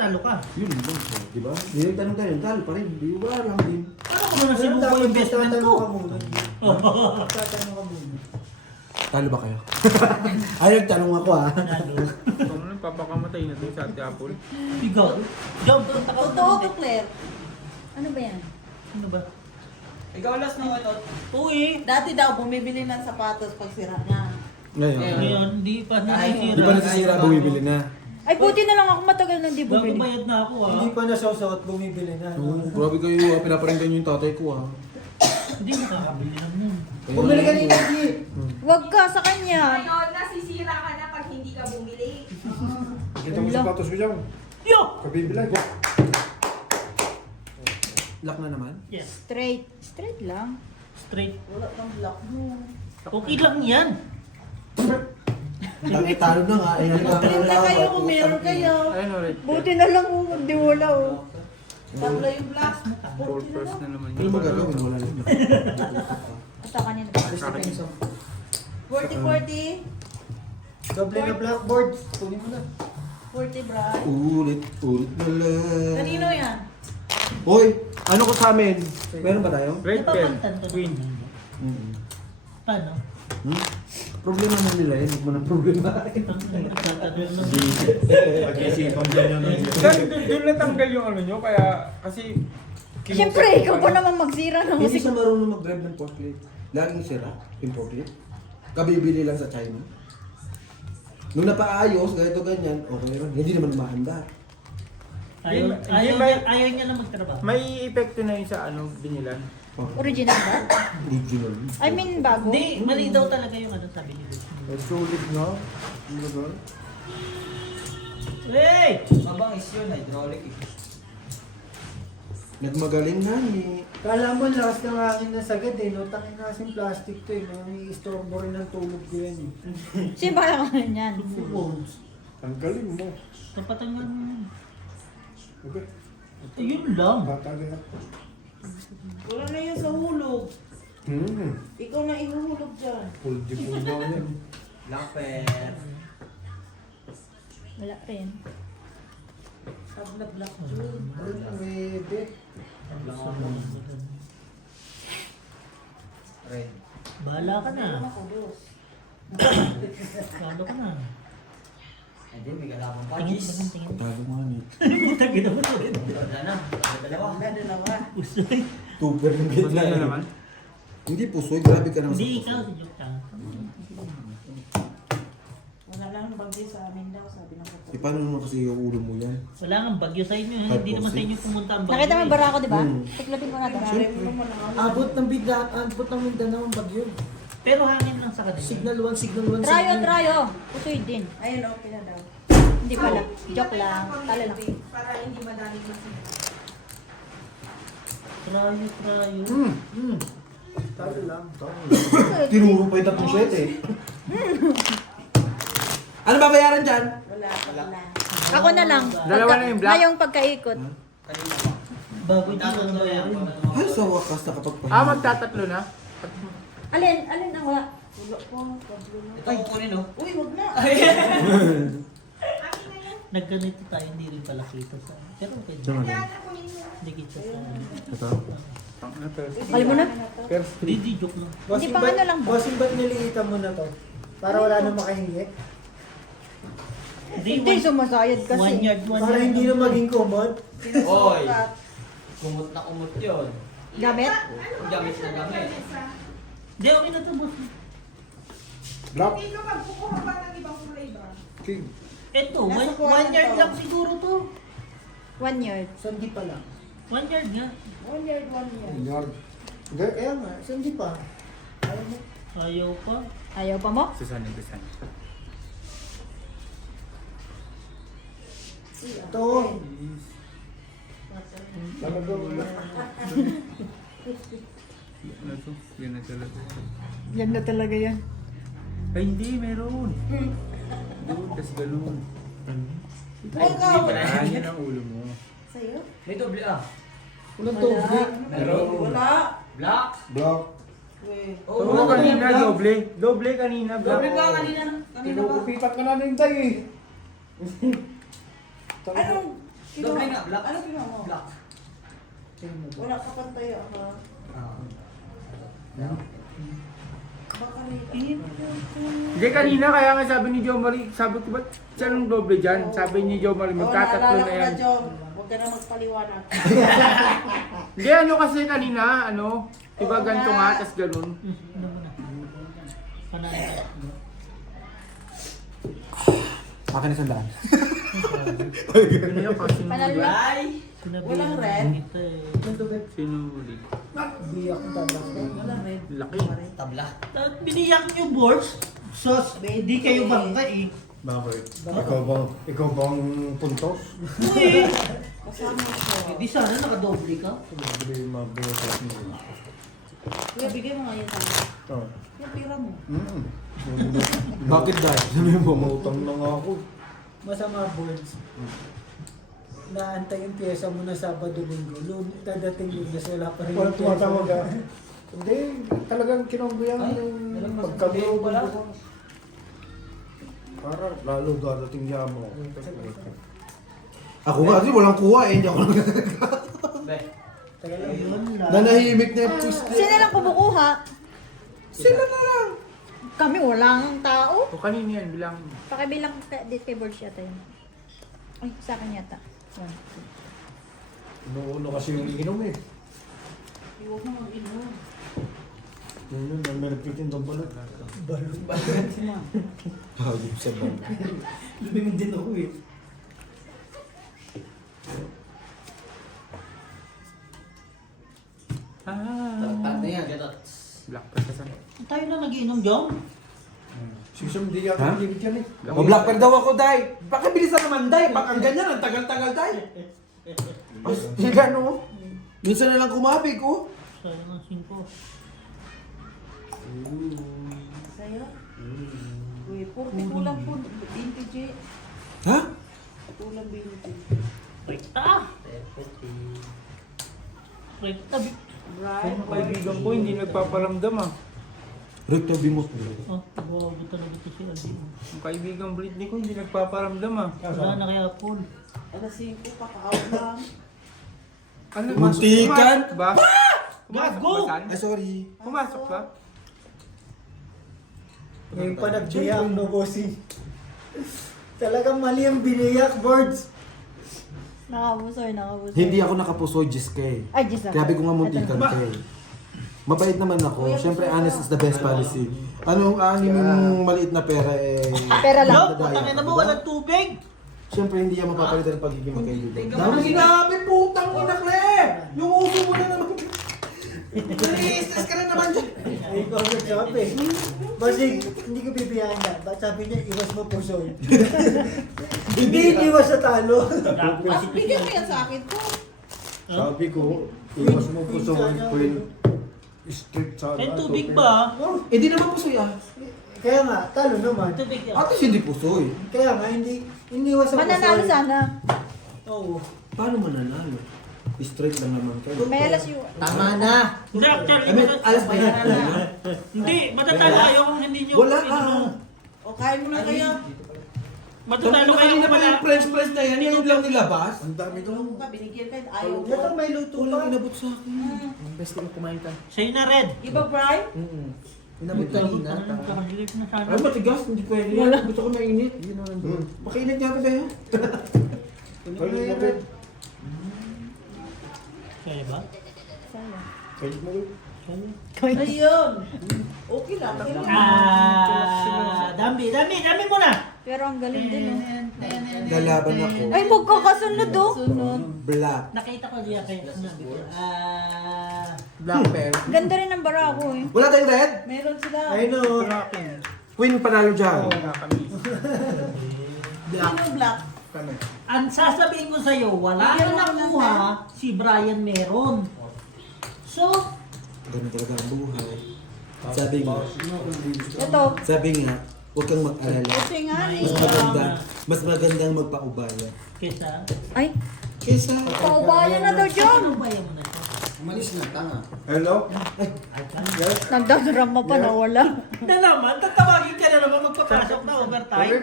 talo ka. Yun lang, di ba? Hindi nagtanong tayo, talo pa rin. Di ba lang din. Paano ko naman sinubo yung investment ko? Tatanong ka muna. Talo ba kayo? Ay, nagtanong ako ah. Talo. Kung ano, papakamatay na to sa Ate Apple. Ikaw. Jump doon. Totoo to, Claire. Ano ba yan? Ano ba? Ikaw last na ito. Uy. Dati daw, bumibili ng sapatos pag sira niya. Ngayon. Ngayon, hindi pa nasisira. Di ba nasisira, bumibili na? Ay, buti na lang ako matagal nang di bumili. Bayad na ako ah. Hindi pa nasosot, bumibili na. Oo, grabe kayo, pinaparinggan nyo yung tatay ko ah. Hindi makakabili naman. Bumili ka ni Nagi. Wag ka sa kanya. Ngayon, nasisira ka na pag hindi ka bumili. Kita mo sapatos ko dyan. Yo! Kabibilay. Lock na naman? Yes. Straight. Straight lang. Straight. Wala kang block mo. Okay lang yan. Talo na nga. Ayan na Hindi kayo kung meron kayo. Ayun ulit. Buti na lang kung hindi wala oh. Tatlo yung block. Full first na naman Ano magagawin? Wala lang. Ito kanina ba? 40-40. Doble na blackboard. Kunin mo na. 40 bra. Ulit na lang. Kanino yan? Hoy, ano ko sa amin? Meron ba tayo? Red pen. Napapantan to. Queen. Paano? Problema na nila yun. Huwag mo na problema. Nagtatanong lang. Pag-isipan dyan yun. Doon natanggal yung ano nyo, kaya kasi... Siyempre, ikaw pa naman magsira ng Hindi musik. siya marunong mag-drive ng forklift. Laging sira yung forklift. Kabibili lang sa China. Nung napaayos, ganito ganyan, okay naman. Hindi naman umahanda. Ayaw niya na magtrabaho. May epekto na yun sa ano, binilan. Original ba? Original. I mean, bago. Hindi, mali daw talaga yung ano sabi niya. Sulit no? Ano ba? Hey! Mabangis yun, hydraulic eh. Nagmagaling na ni. Kala mo lakas ng hangin na sagad eh. No? Tangin na kasing plastic to eh. May istorbo rin ng tulog ko yan eh. Sino ba lang yan? Ang galing mo. Kapatanggal mo. Okay. Ayun lang. Bata na. Wala na yun sa hulog. Ikaw na ihuhulog dyan. Full dipon na yan. Black pen. Wala rin. Sablag-black June. Ano na may bit? Red. Bahala ka na. Ako, dos. Lalo ka na. And then may galapang Tingin, tingin. Tago nga ni. Putang ina mo rin. Wala na. Dalawa. Dalawa. Usoy. Tuber ng Wala gitna. na naman. Hindi pusoy, grabe ka naman Hindi, sa ikaw pusoy. si joke lang. Wala lang bagyo sa amin daw, sabi ng kapatid. Eh, paano naman kasi yung ulo mo yan? Wala nga bagyo sa inyo. Hindi naman sa inyo pumunta ang bagyo. Nakita mo yung barako, di ba? Hmm. Tiklopin mo natin. Abot ng bigla, abot ng Mindanao ang bagyo. Pero hangin lang sa kanila. Signal 1, signal 1. Trayo. Pusoy din. Ayun, okay na daw. Hindi pala. Joke lang. Talo lang. Para hindi madaling masira. Trayo. Talo lang. Tinuro pa yung 37 eh. Ano babayaran dyan? Wala. Ako na lang. Dalawa na yung black. Ngayong pagkaikot. Bago dito ang bayarin. Ay, sa wakas nakapagpahinga. Ah, magtatatlo na? Alin ang wala? Wala po. Ito kukunin no? Uy, wag na. Nagganito tayo, hindi rin pala kita sa... Pero okay. Diyan Kaya nga. na kunin mo. Hindi kita sa... Ito. Ano first? Alam mo na? First Hindi, joke lang. Hindi pa ano lang ba? Bossing, ba't niliitan mo na to? Para wala na makahingi? Hindi, sumasayad kasi. 1 yard, 1 yard. Para hindi na maging common? Oy! Kumot na kumot yun. Gamit? Gamit na gamit. Hindi, okay na ito, boss. Black. Dito magkukuha pa ng ibang kulay ba? King. Ito, Nasa 1 yard kwarto. lang siguro to. 1 yard. Sandi pa lang. 1 yard nga. 1 yard, 1 yard. Yard. Hindi. Kaya nga, sandi pa. Ayaw mo. Ayaw pa. Ayaw pa mo? Susan. Ito. Talaga wala. Ano to? Yan na talaga. Yan na talaga yan. Ay hindi, meron. Doon, tas ganun. Ikaw! Ah, yan ang ulo mo. Sa'yo? May doble ah. Walang tubig. Meron. Wala. Black. Black. Oo, kanina doble. Doble kanina. Doble black. ba kanina? Kanina ba? Pinukupitan ka na ng day eh. Anong Doble nga, black. Ano ginawa mo? Black. Wala ka pantay ako. Baka rin. Hindi, kanina kaya nga sabi ni Jo Marie, sabi ko ba't siya nung doble dyan? Sabi ni Jo Marie, magkatatlo na yan. Huwag ka na magpaliwanag. Hindi, ano kasi kanina, ano, diba Oo ganito nga. nga, tas ganun. Ano mo na? Panay. Akin na sandaan. Ano yun, kasi Panalo. Ay! Walang red? Kita eh. sinuli. Biyak talaga. Walang red. Laki. Tabla. At biniyak niyo boards. Sos, di kayo bangka eh. Bakit? Ikaw bang puntos? Uy! Kasama ko. Hindi sana nakadoble ka. Hindi mabutas mo. Kuya, bigay mo nga yun sa akin. Oh. Yung pira mo. Bakit dahil? Sabi mo, Pumutang na nga ako. Masama boards. Naantay yung pyesa mo na Sabado-Linggo. Dadating Lunes, wala pa rin Walang yung pyesa tumatawag mo. ah. Hindi, talagang kinongguyan yung pagkabiro ko. Para lalo dadating yamo. ako nga, kasi walang kuha eh. Hindi ako Be. Tagal lang yun. nanahimik na yung twist. Sino lang kumukuha? Sila na lang. Kami walang tao. O kanina yan, bilang. Pakibilang kay Boards yata yun. Ay, sa akin yata. 1, 2. Inuuno kasi yung inom eh. Huwag mo mag-inom. Yun, may nagpitindong balat. Hagip sa bang. Lumingon din ako eh. Ah, Ano yan? Gatot. black pa sa sana. Tayo na nagiinom dyan. Sisam di yata Ha? yung yan eh. O black pair daw ako, Day. Bakit bilisan naman, Day? Baka ang ganyan, ang tagal-tagal, Day. Sila, no? Minsan na lang kumapig, oh. Sayang ang 5. Sa'yo? Uy, 40 kulang po. 20 J. Ha? Kulang 20. Rekta! Rekta. Right? Yung kaibigan ko hindi nagpaparamdam ah. Rector Bimot. Oh, bago talaga ito si Alvin. Yung kaibigan Britney ko hindi nagpaparamdam ah. Wala na kaya Paul. Alas 5 pa, kakaaw lang. Ano, Muntikan! pumasok ba? Pumasok Gago! ba, San? Ay, sorry. Pumasok ba? Ngayon pa nagbiyak, no, bossing. Talagang mali ang biniyak, boards. Nakabusoy. Hindi ako nakapusoy, Jis kay. Ay, Diyos ako. Sabi ko nga muntikan kay. Mabait naman ako. Siyempre, honest is the best policy. Anong anim yung maliit na pera eh... Pera lang. No, Nadaya putangin na ka, mo, diba? walang tubig! Siyempre, hindi yan mapapalitan ng pagiging magkaibigan. Tingnan Dami mo. sinabi, putang ina, Kle! Yung uso mo na naman. Nani-stress ka na naman dyan. Ay, ikaw nagsabi. Bossing, hindi ko bibiyahan na. Ba't sabi niya, iwas mo pusoy? Hindi iwas sa talo. Mas bigyan mo yan sa akin to. Sabi ko, iwas mo po sa one point. Strict sa Eh, tubig ba? Eh, di naman pusoy ah. Kaya nga, talo naman. Tubig yan. Atis hindi pusoy. Kaya nga, hindi iwas sa pusoy. Mananalo sana. Oo. Paano mananalo? Straight lang naman kayo. May alas yung... Tama na! Hindi, actually, I mean, alas ba yan? Hindi, matatalo kayo kung hindi nyo. Wala ka. O, kain mo na kayo. Matatalo kayo Kanina kung pa wala. yung French press na yan, yun lang nilabas. Ang dami Tulong doon. ka, binigyan ka. Ayaw mo. Ito may luto Walang pa. inabot sa akin. Best ko kumain ka. Sa'yo na, Red. Iba, Brian? Inabot kanina. Nakasilip na sana. Ay, matigas, hindi pwede yan. Gusto ko mainit. Makainit nga ba sa'yo? Sa'yo ba? Kahit mo rin. Ayun. Okay lang. Dami mo na! Pero ang galing din oh. Lalaban ako. Ay, magkakasunod oh. Black. Nakita ko diya kayo. Black pair. Ganda rin ang bara ko eh. Wala tayong red? Meron sila. Ay no. Queen panalo dyan. Wala kami. Sino black? Kami. Ang sasabihin ko sa'yo, wala Bigyan na mo ng nakuha, si Brian meron. So, Ganun talaga ang buhay. Sabi nga, Ito. huwag kang mag-alala. Kasi nga Mas magandang magpaubaya. kesa, Ay, Kesa, paubayan na daw dyan. ano ba yan mo na ito? Hello? Nagdadrama pa na wala. Na naman, tatawagin ka na naman magpapasok na overtime.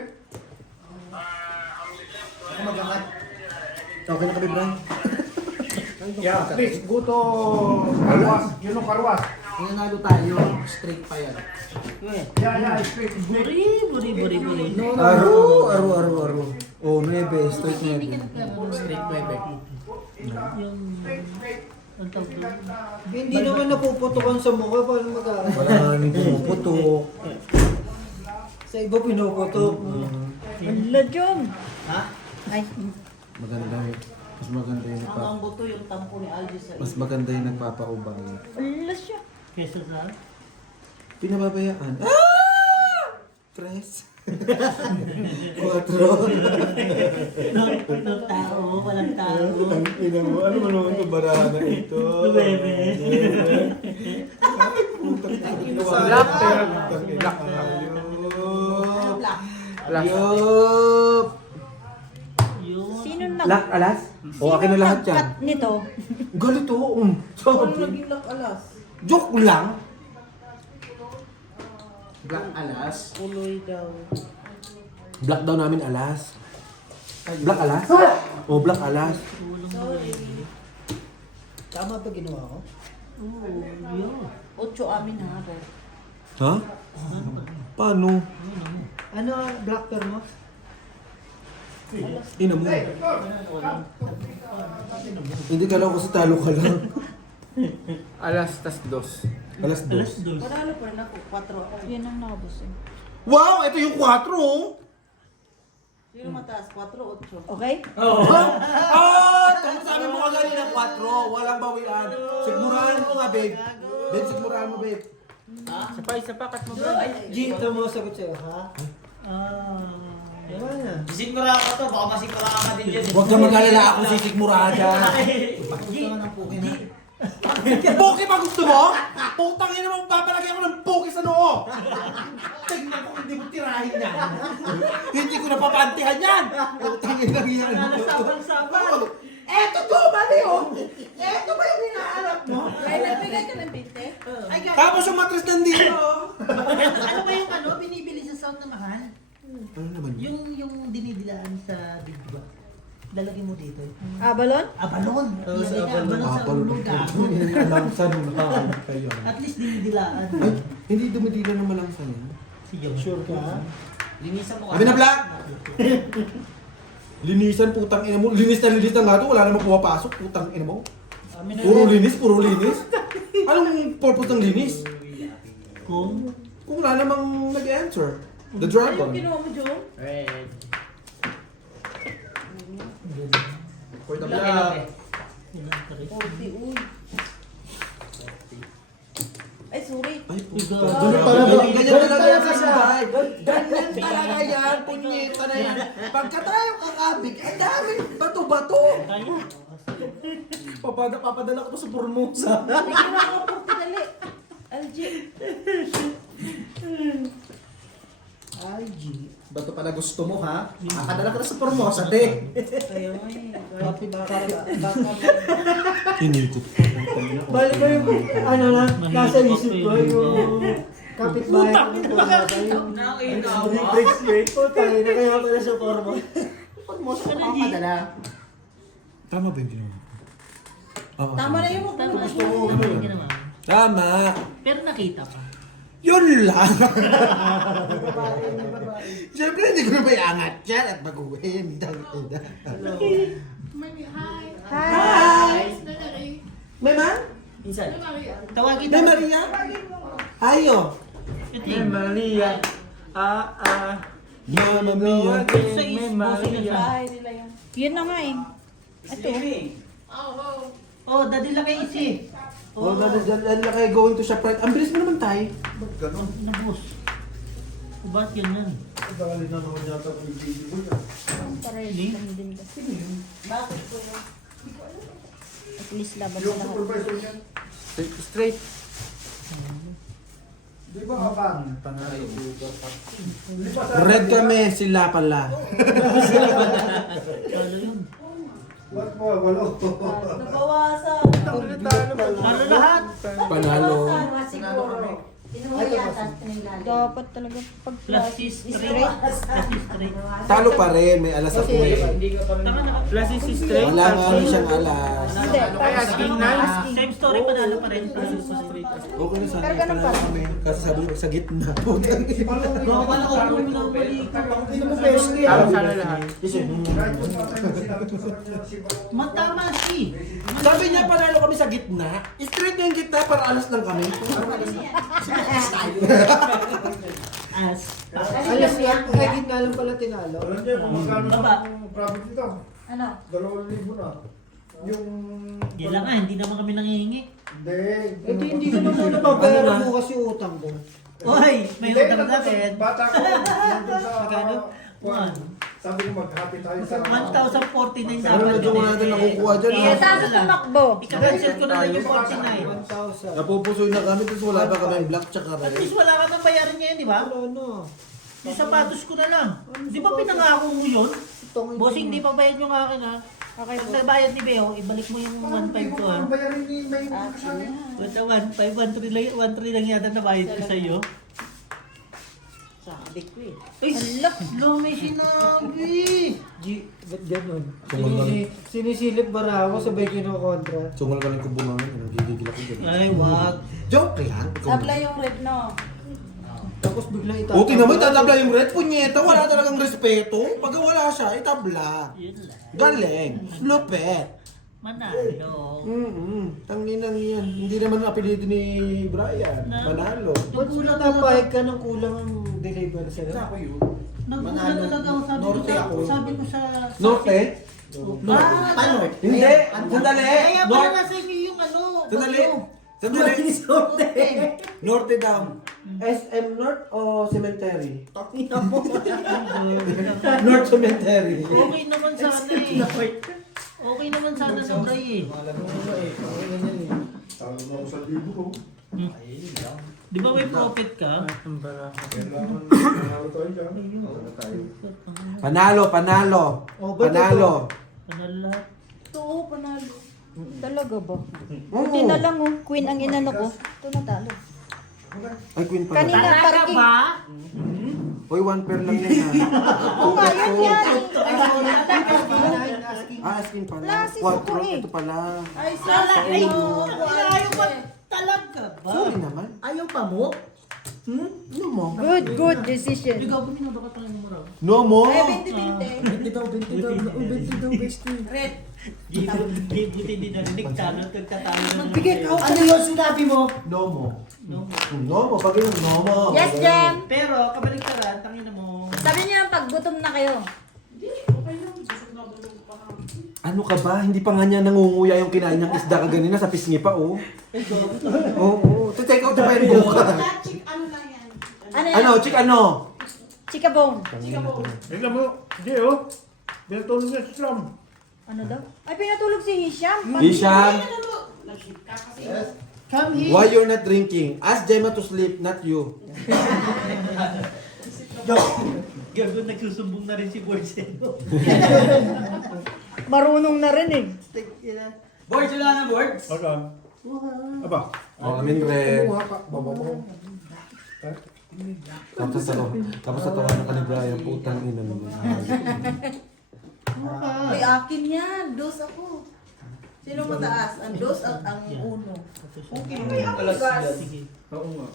Okay na kami, Brian. Yeah, please, go to Karwas. You know Karwas? Nanalo tayo. Straight pa yan. Yeah, straight. Buri. Aro. Oh, 9, straight 9. Straight 9. Ang tawag doon? Hindi naman napuputukan sa mukha. Paano mag-aaral? Wala nga nang pumuputok. Sa iba pinuputok. Wala, Jom. Ha? Ay, Maganda eh. Mas maganda yung Ang buto yung tampo ni Algie sa Mas maganda yung nagpapaubang. wala siya. Kesa sa? Pinababayaan. Press. 4. No tao, walang tao. Ina mo, ano mo naman itong barahan na ito? Bebe. Black. Black. Yup! Yun. Sino Lak, alas? O, akin na lahat yan. nag-cut nito? Ganito, Ano sabi. naging lakalas? Joke lang. Black alas. Uloy daw. Black daw namin alas. Black alas? O, black alas. Sorry. Tama ba ginawa ko? Oo, yun. 8 amin ha, Ber. Ha? Paano? Ano ang black pearl mo? Ina mo. Hindi ka lang kasi talo ka lang. Alas tas dos. Alas Alas 2. dos. Panalo pa rin ako, 4 ako. Yan ang nakabos eh. Wow! Ito yung 4 oh! Sino mataas? 4, 8. Okay? Kung sabi mo ka ganun ng 4, walang bawian. Sigmurahan mo nga, babe. Babe, sigmurahan mo, babe. Isa pa, cut mo bro. G, ito mo sagot sa'yo, ha? Ewan na. Sigmura ka to, baka masigmura ka din dyan. Huwag kang mag-alala ako si sigmurahan dyan. Poke pa gusto mo? Putang ina mo, papalagay ako ng poke sa noo. Tignan ko hindi mo tirahin yan. Hindi ko napapantihan yan. Putang ina yan. Sabang-sabang. Eto to, mali oh. Eto ba yung hinahanap mo? Ay, nagbigay ka ng 20? Ay, Tapos yung matris nandito. ano ba yung binibili sa sound na mahal? Ano naman yun? Yung dinidilaan sa big ba? Lalagyan mo dito. Balon? Abalon. Ilagay ka abalon sa Apple. ulo gago. Hindi na malangsan nung nakahanap kayo. At least dinidilaan. Ay, hindi dumidila ng malangsan yan. Sure ka? Linisan mo Sabi na black! Linisan, putang ina mo. Linis na nga to. Wala namang pumapasok. Putang ina mo. Puro linis. Anong purpose ng linis? Kung Kung wala namang nag-answer. The Ano dragon. yung ginawa mo, Jom? Red. For the Laki. black. 40, uy. Ay, sorry. Ay, puta. Ganyan Ganyan talaga yan talaga sa siya. bahay. Ganyan talaga yan. Punyeta na yan. Pagka tayo kakabig, ang daming bato-bato. Papadala ko to sa Formosa. May ginawa ko 40, dali. Algie. IG. Bato pala gusto mo ha? Akadala ka na sa Formosa, te. Ayaw nga eh. Kapit Hinikot. Bali ba yung ano na, nasa isip ko yung kapitbahay ko ng Formosa, yung straight po tayo na kaya pala sa Formosa. Formosa ka nakakadala. Tama ba yung ginawa? Oo. Tama na yung tama magbubukas gusto mo. ko ginawa. Tama. Pero nakita pa. Yun lang. Siyempre, hindi ko na may angat yan at baguhin. Hi! May man? Insan. Tawagin May Maria? Ayo. May Maria. Mama Mia. May Maria. Bahay nila yan. Yun na nga eh. Ito. Oh, daddy lang kayo isi. Oh, dali kayo going to ShopRite. Ang bilis mo naman tayo. Nabus. Ba't ganyan? Pares kami din kasi. Bakit ko yun? At least laban sa lahat. Straight. Red kami, sila pala. Kalo yun. Nabawasan. Para lahat. Panalo. Siguro. Ay, yata, Dapat talaga pag Plus is straight. Plus is straight. Talo pa rin, may alas ako eh. Hindi ka pa rin. Tama na. Plus is straight. Wala nga rin siyang alas. Hindi, Ano kaya, asking na? Same story, panalo pa rin. Plus is straight. Okay na sana, Pero ganun pa panalo rin. kami. Kasi sabi ko sa gitna. Putang ina. Wala ko po minabalik. Hindi mo peske. Talo sana lahat. Kasi, Matama si. sabi niya panalo kami sa gitna. Straight na yung gitna para alas lang kami. As. Alas yan, kaya gitna lang pala tinalo. Alam niyo kung magkano Baba. ang profit nito? Ano? 2,000 na. Yung... Yan lang nga, hindi naman kami nangihingi. Hindi. Ito hindi ko naman nababayaran mo kasi utang ko. Oy, may Hindi, utang na rin. Bata ko, nandun sa... Magkano? Juan. Sabi ko mag-happy tayo sa... 1,049 Ano na dyan wala natin nakukuha dyan. Eh, ah. Tapos tumakbo. Ika-cancel ko na lang yung 49. 1,000. Napupusoy na kami, tapos wala pa kami black tsaka At red. least wala ka nang bayaran ngayon, di ba? Wala na. Yung sapatos ko na lang. Di ba pinangako mo yun? Itong Bossing, di pa bayad yung akin ha. Okay Pag po. nabayad ni Beo, ibalik mo yung 1.5 ko ha. Ang bayarin ni may... Basta 1.5, 1.3 lang yata nabayad ko sa'yo. Sabi ko eh. Ay, Hala. no, may sinabi. Ba't ganun? Sungal ka rin. Sinisilip bara ako, sabay kinukontra. Sungal ka rin kubungan. Nagigigil ako dyan. Ay, wag. Joke lang. Tabla yung red, no? Tapos biglang itatapos. Buti naman, tatabla yung red. Punyeta, wala talagang respeto. Pag wala siya, itabla. Yun lang. Galing. Lupet. Manalo. Tanginang yan. Hindi naman apelido ni Brian. Manalo. Ba't napahig ka ng kulang ang deliver sa'yo? Nagbuka talaga ako. Norte ako. Sabi ko sa... Norte? Ano? Hindi. Sandali. Kaya pala nasa inyo yung ano. Sandali. Sandali. Norte daw. SM North o Cemetery? North Cemetery. Okay naman sana eh. Okay naman sana sa Bray eh. Talo na ako sa libo ko. Di ba may profit ka? Kailangan manalo tayo dyan. Manalo tayo. Panalo, panalo. Oh, ba't Panalo. Panalo lahat. Oo, panalo. Talaga ba? Oo. Buti na lang oh. Queen ang inano ko. Ito natalo. Ay, Queen pala. Kanina Talaga parking. ba? Uy, 1 pair lang yan ha. Oo nga, yun yan. Asking pala. Lasis Quattro, ko eh. ito pala. Ay, Ay, sa ayaw ba? Talaga ba? Sorry naman. Ayaw pa mo? Ano mo? Good decision. Ikaw, buminodo ka pala ng mura. No mo? Ay, 20-20. 20 daw, 20 daw. 20 daw, bestie. Red. Buti din narinig. Talo, nagtatalo na. Magbigay ka. Ano yun sinabi mo? No mo. No. No mo, pag yun, no mo. Yes, Jem. Pero, kabalik ka rin, tangin mo. Sabi niya pag gutom na kayo. Ano ka ba? Hindi pa nga niya nangunguya yung kinain niyang isda kaganina sa pisngi pa, oh. Oo. To take out the pen buka. Chick, ano lang yan? Ano yan? Ano, chick ano? Chika bone. Tingnan mo. Hindi oh. Binatulog niya si Trump. Ano daw? Ay, pinatulog si Hisham. Hisham, Come here. why you're not drinking? Ask Gemma to sleep, not you. Gago, nagsusumbong na rin si Borseno. Marunong na rin eh. Boards, wala na boards? Aba. Aba. Oh, amin rin. Kumuha ka. Baba mo. Tapos sa tawa na ka ni Brian, putang ina mo. Ay, akin yan. Dos ako. Sino mataas? Ang dos at ang uno. Okay, may amigas. Sige. Oo nga.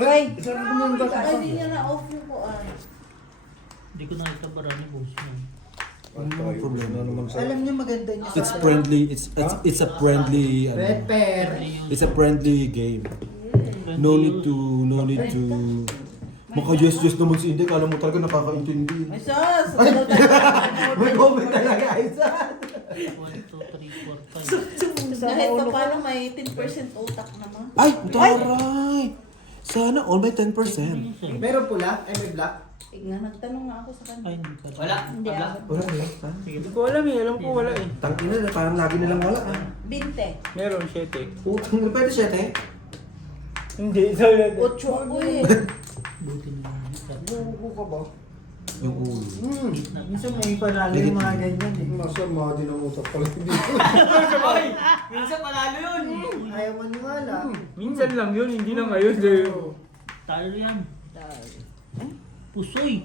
Ay, Ay, di niya na-off yung kuan. Hindi ko nakita marami boss mo. Ano naman problema naman sa... Alam niya maganda niya. It's friendly, it's a friendly, Red pair. it's a friendly game. No need to... Maka yes naman si Inday, kala mo talaga nakakaintindi. Ay, sas! May comment talaga, Aisan. 1, 2, 3, 4, 5. Kahit pa paano may 10% utak naman. Ay, taray! Sana all may 10%. Meron pula? Ay, may black? Nga, nagtanong nga ako sa kanya. Ay, hindi pa. Wala. hindi Wala. ako. Wala na, ha? Hindi ko alam eh. Alam ko wala eh. Tangina na, parang lagi nilang wala, ha? 20. Meron, 7. Putang na, pwede siya, te? Hindi, sorry. 8 ako eh. Buti naman. Buko ka ba? Yung ulo. Minsan may panalo yung mga ganyan eh. Nasa mga din ang utak pala. Hindi. Ay! Minsan panalo yun. Ayaw maniwala. Minsan lang yun, hindi na ngayon. Dahil Talo yan. Pusoy.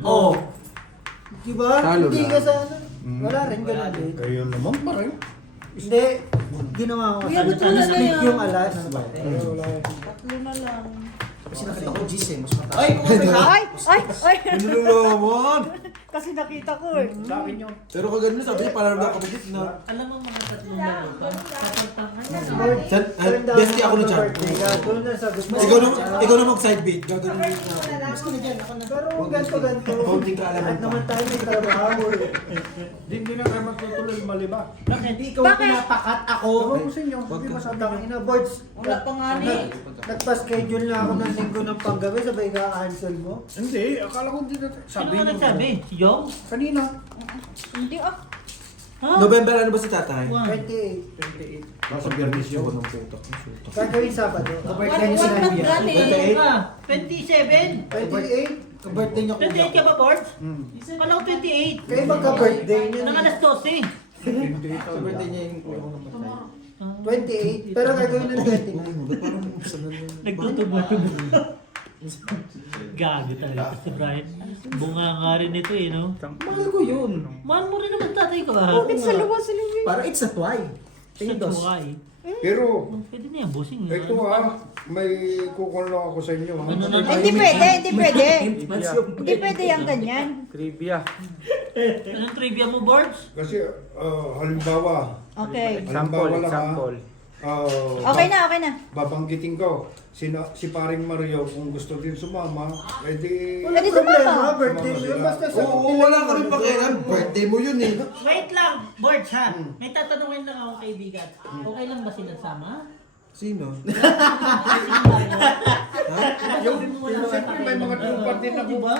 Oo. Diba? Talo Hindi lang. ka sa ano. Wala rin ganun din. Kayo naman parang. Hindi. Ginawa ko Kuya, ba't kasi. wala na Split yan? yung alas. Tatlo na lang. Kasi nakita ko G's eh, mas mataas. Ay, kung Ay! Ay! Ay! Nilulungan! Kasi nakita ko eh. Sa akin yun. Pero kagano sabi niya, parang nakapagit na. Alam mo mga tatlong laro ka. Bestie ako na dyan. Doon na sagot mo. Ikaw na mag-side beat. Gagawin mo yung mas ko na dyan, ako na. Pero ganito. Kaunting kaalaman Kahit pa. naman tayo may trabaho eh. Hindi na kayo magtutuloy mali ba? Hindi ikaw Bakit? pinapakat ako. Tapusin nyo. Hindi masabi. Tangin na boards. Wala pa nga ni. Nagpa-schedule na ako ng linggo ng panggabi, sabay ka-cancel mo. Hindi, akala ko hindi na. Sino ka nagsabi? Si Jong? Kanina. Hindi ah. Ha? November ano ba si tatay? 28. Nasa biyernes yun. Ako ng putak. Gagawin Sabado. One month gani. Ano ka? 27? 28. Ka-birthday niya 28 ka ba, Boards? Hmm. Pala ko 28. Kayo magka-birthday niya. Nang alas 12. Sa birthday niya yung kuya ko namatay. 28. Pero gagawin ng 29. Nagtutubo-tubo. Gago talaga si Brian. Bunga nga rin ito eh, no? Mahal ko yun. Mahal mo rin naman tatay ko ha? Bakit sa luwa sa luwa? Parang it's a try. Sa buhay. Pero, Pwede na yan, bossing. ito may kukulong ako sa inyo. Ano na? Hindi pwede, hindi pwede. Mas yung Hindi pwede yung ganyan. Trivia. Anong trivia mo, Boards? Kasi, halimbawa, Okay. Example, lang, example. Okay na, okay na. Babanggitin ko, si paring Mario, kung gusto din sumama, edi... Wala Pwede problema. sumama. Birthday mo yun. Basta sa Oo, wala kami pakialam. Birthday mo yun eh. Wait lang, Boards ha? May tatanungin lang akong kaibigan. Okay lang ba sila sama? Sino? Siyempre may mga trupa din ako, Diba?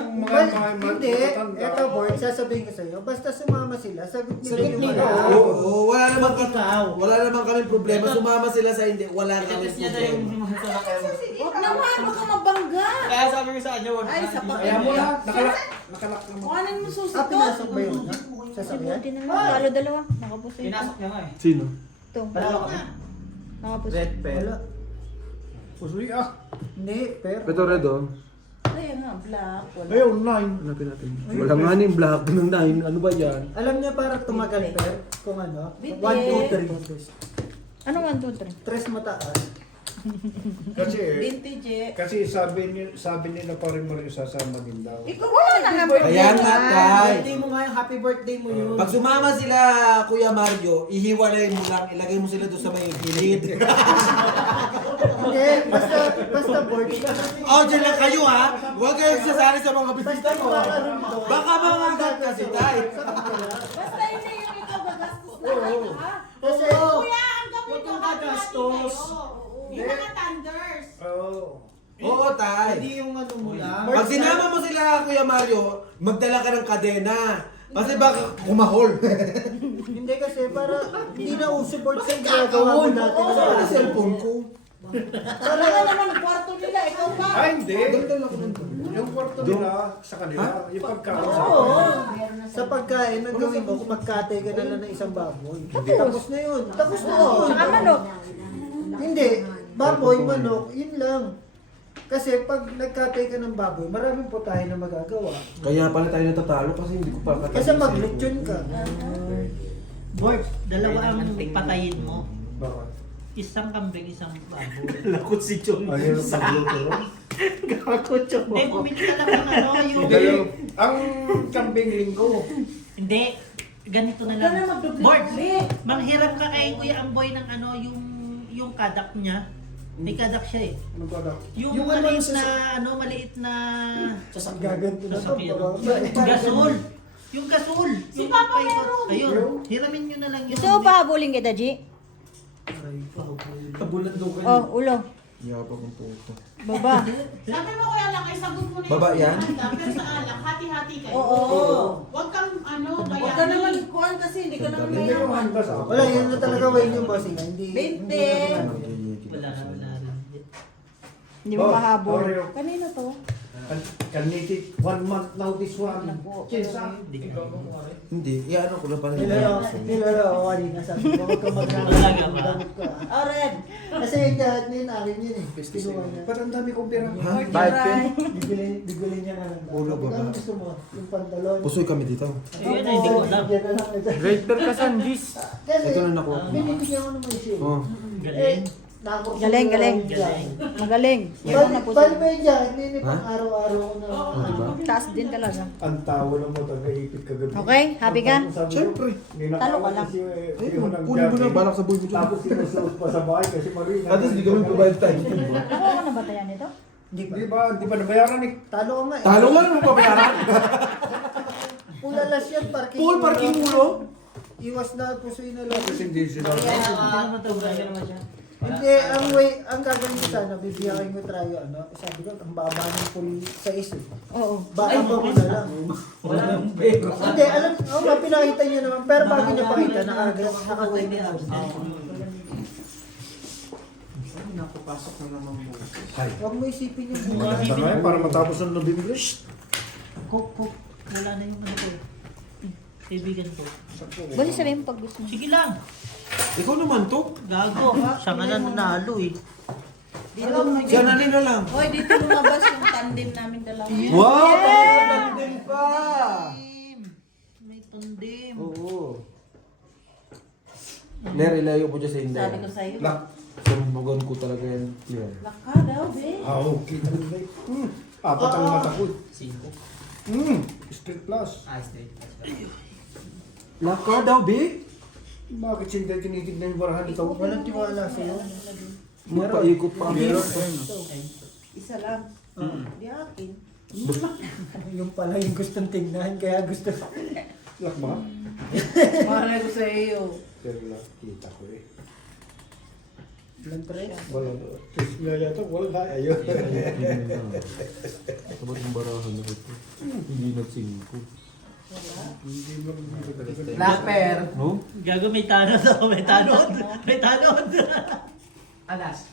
Hindi. Eto board, sasabihin ko sa'yo. Basta sumama sila, sagot nila yung nila. mga. Oo, wala naman kami problema. Sumama sila sa hindi. Wala kami problema. Huwag naman, huwag ka mabangga. Kaya sabi ko sa kanya, wag Ay, sa Kaya mo lang, nakalak naman. Kuhanin mo susi Ah, to. pinasok ba yun? Sasakyan? Buti na lang. Talo dalawa. Nakapuso ito. Pinasok niya nga eh. Sino? Ito. Nakapuso. Wala. Usuy Hindi, pero. Ito red oh. Ay, nga, black. Wala. Ay, online. Hanapin natin. Wala nga ni black ng 9. Ano ba yan? Alam niya para tumagal per kung ano. 1, Bitin. 2, 3. Ano 1, 2, 3? 3 mataas. Kasi, Vintage eh. kasi sabi nila paring Mario sasama din daw. Ikaw Wala na nga Kaya nga, tay. Birthday mo nga yung happy birthday mo yun. Pag sumama sila, Kuya Mario, ihiwalay mo lang, ilagay mo sila doon sa may gilid. Hindi, basta board. Oh, dyan lang kayo ha. Huwag kayong sasali sa mga bisita mo. Baka mga agad kasi tayo. Basta yun na yung ikaw gagastos na kayo, ha? Kasi, Kuya, ang gamit Huwag ko kang hati-hati gagastos. kayo. Yung mga thunders. Oo. Oo, tay. hindi yung ano mo lang. Pag sinama mo sila, Kuya Mario, magdala ka ng kadena. Kasi baka kumahol. Hindi kasi para hindi na uso board sa ginagawa mo dati. Oo, sa cellphone ko. Wala na naman kwarto nila, ikaw pa. Ay, hindi. Dagdag ako ng Yung kwarto nila sa kanila, yung pagkain sa Sa pagkain, ang gawin mo, kung magkatay ka na lang ng isang baboy. Tapos na yun. Tapos na yun. Saka manok. Hindi. Baboy, manok, yun lang. Kasi pag nagkatay ka ng baboy, maraming po tayo na magagawa. Kaya pala tayo natatalo kasi hindi ko pa katayin. Kasi maglutyon ka. Boards, dalawa ang patayin mo. Bakit? Isang kambing, isang baboy. Lakot si Chong. Ayaw na pagluto. Gakot siya Hindi, bumili ka lang ng ano, yung... Ang kambing linggo. Hindi, ganito na Huwag ka lang. na magdupli. Boards, manghiram ka kay Kuya Amboy ng ano, yung kadak niya. May kadak siya eh. Ano ba daw? Yung Yung ano, maliit sa- na, maliit na... Gaganto na to. Sasakyan. baka- Gasol. Yung gasol. Si Yung Papa paikot. meron. Ayun, hiramin nyo na lang yun. Gusto mo pa habulin kita, G? Tabulan daw kayo. Oh, ulo. Yabang ang puto. Baba. Sabi mo kuya lang, sagot mo na Baba yan? Pero sa alak, hati-hati kayo. Oo. Huwag kang ano, Huwag ka naman kuhan kasi hindi ka naman Hindi ko mayaman. handa sa ako. Wala, yun na talaga way yung bossing. Hindi. 20. Wala na, wala na. Hindi mo mahabol. Oreo. Kanino to? Kaniti, 1 month now this one. Kinsa? Hindi, iano ko lang pala. Nilaro ako kanina. Sabi ko, huwag ka mag-rami. Talaga ba? Damit ka. Oh, Red. Kasi yung jacket na yun, akin yun eh. Kinuha niya. Ba't ang dami kong pera? Ha? Bibili niya nga lang. Ulo ba ba? Ano gusto mo? Yung pantalon? Pusoy kami dito. Ayun na, hindi ko alam. Yan na lang. Rater ka, Sandis. Kasi, Ito na nakuha. binibigyan ko naman siya. Oh. Galing. Galing, galing. Magaling. Meron na po Bali siya. ba yung jacket na yun? Ha? Pang araw-araw ko na. Diba? Taas din talaga. Ang tawa ng mo, taga-ipit kagabi. Okay, happy ka? Siyempre. Talo ka lang. Ayun, kunin mo na, balak sa buhay mo dyan. Tapos sinusuot pa sa bahay kasi marina. At least di kami provide time. Nakuha ko na ba tayo nito? Hindi Di ba nabayaran eh? Talo ko nga eh. Talo nga naman pabayaran. Pula las yan, parking. Full parking ulo. Iwas na pusoy na lang. Kasi hindi sila. Hindi naman ito, gaya naman siya. Hindi, ang gagawin ko sana, bibigyan ko try ano. Sabi ko, ang baba ng pool sa iso. Oo. Baka mo na lang. Hindi, alam, pinakita niyo naman. Pero bago niya pakita, nakaway na ako. Nakapasok na naman mo. Huwag mo isipin yung Maganda nga yan, para matapos ang November. Cook. Wala na yung ano ko. Kaibigan ko. Bali sabihin mo pag gusto mo. Sige lang. Ikaw naman to. Gago. Siya nga na nanalo eh. Siya na lang. Hoy, dito lumabas yung tandem namin dalawa. Wow! Tandem pa! May tandem. Oo. Ner, ilayo mo dyan sa hindi. Sabi ko sa'yo. Sumbugan ko talaga yan. Clear. Laka daw, be. Okay. Apat ang mata ko. 5. Street plus. Laka daw, Bi? Bakit hindi tinitignan yung barahan ito? Walang tiwala sa'yo. Magpaikot pa kami. Isa lang. Di akin. Yung pala yung gustong tingnan, kaya gusto. Lak ba? Mahal ko sa iyo. Pero lak, kita ko eh. Ilang tres? Wala. Tres nga yata. Wala. Ayun. Sabat yung barahan na ito. Hindi na 5. Black pair. No? Gago, may tanod ako. May tanod. May tanod. Alas.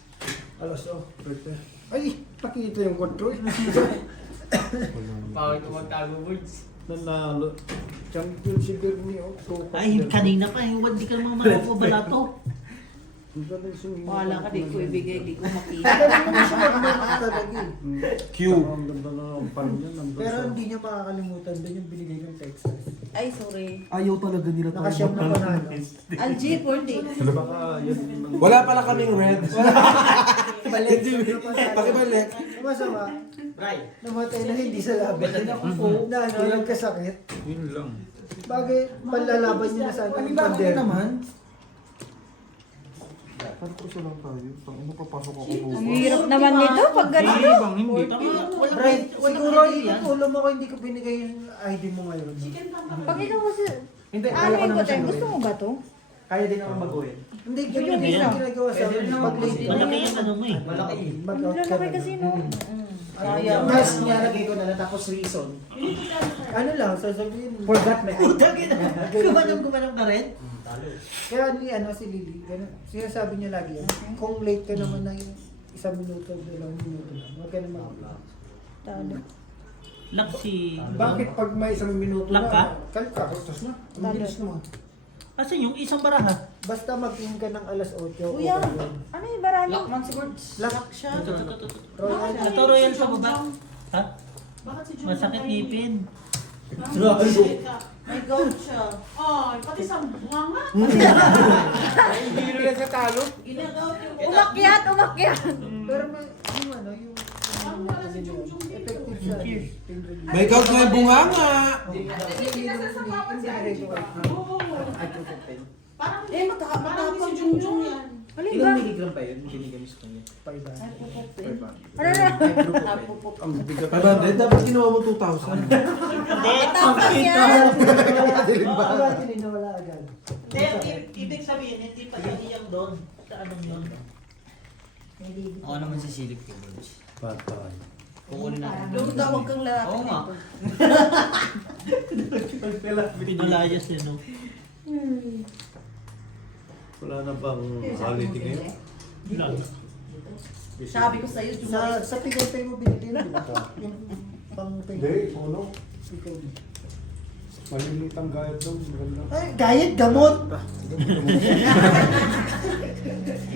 Alas oh. Pwede. Ay, nakita yung control. Bakit ko magtago words? Nanalo. Champion si Bernie. Ay, kanina pa. Hindi ka naman makapabala to. Wala ka, di ko ibigay, di ko makita. Pero naman siya mag-mark talaga eh. Q. Ang ganda na ang pan niya. Pero hindi niya makakalimutan din yung binigay ng Texas. Ay, sorry. Ayaw talaga nila tayo. Nakasyam na panalo. Algie, hindi. Baka yan. Wala pala kaming red. Balik. Pakibalik. Masama, Right. namatay na hindi sa laban. Na ano, nagkasakit. Yun lang. Bagay, panlalaban niya na sana yung pander. Paano ko siya lang tayo? Ano papasok ako po? Ang hirap naman nito pag ganito. Bang hindi. Right, siguro itutulong mo ko hindi ko binigay yung ID mo ngayon. Pag ikaw kasi, Hindi, ano yung putin? Gusto mo ba to? Kaya din naman mag-uwi. Hindi, yun yung Hindi isang yan. ginagawa sa akin. Pag-late Malaki yung ano mo eh. Malaki. mag-out ka Lalaki na. kasi no. Kaya. Tapos nilagay ko na lang, tapos reason. Ano lang, sasabihin, forgot my ID. Gumanong ka rin? Kaya ni ano si Lily, ganun, sinasabi niya lagi yan. Kung late ka naman na yung 1 minuto, 2 minuto lang, huwag ka naman. Talo. Lak si... Bakit pag may 1 minuto Lak ka? na, kalka, kustos na. Ang bilis naman. Kasi yung isang baraha. Basta mag-in ka ng alas 8. Kuya, okay yun. ano yung barali? Lakman si Words. Lak siya. Ito. Royal. Ito royal sa baba. Ha? Bakit si Jun? Masakit ngipin. May gout siya. Oh, pati sa buwanga. Hindi na sa talo. Ginagout yung Umakyat, umakyat. Pero may, yung ano, yung effective siya. May gout na yung bunganga. Parang Eh, matapang yung yan. Alin ba? milligram pa yun? Ginigamis ko niya. Ano na? Napupot. Ang bigat. 500, dapat ginawa mo 2,000. Hindi. Tapos yan. Wala din, wala agad. Hindi, ibig sabihin, hindi pa siya iyang doon. Sa anong yun? Ako naman sisilip ko, Words. Patay. Kukunin natin. Yung tawag kang lalaki. Oo nga. Pinulayas niya, no? Wala na bang holiday ngayon? Lang. Sabi ko sa'yo, Jumari. Sa pigay mo binili na, di ba? Yung pang Hindi, puno. Maliliit ang gayat daw. Maganda. Ay, gayet, gamot.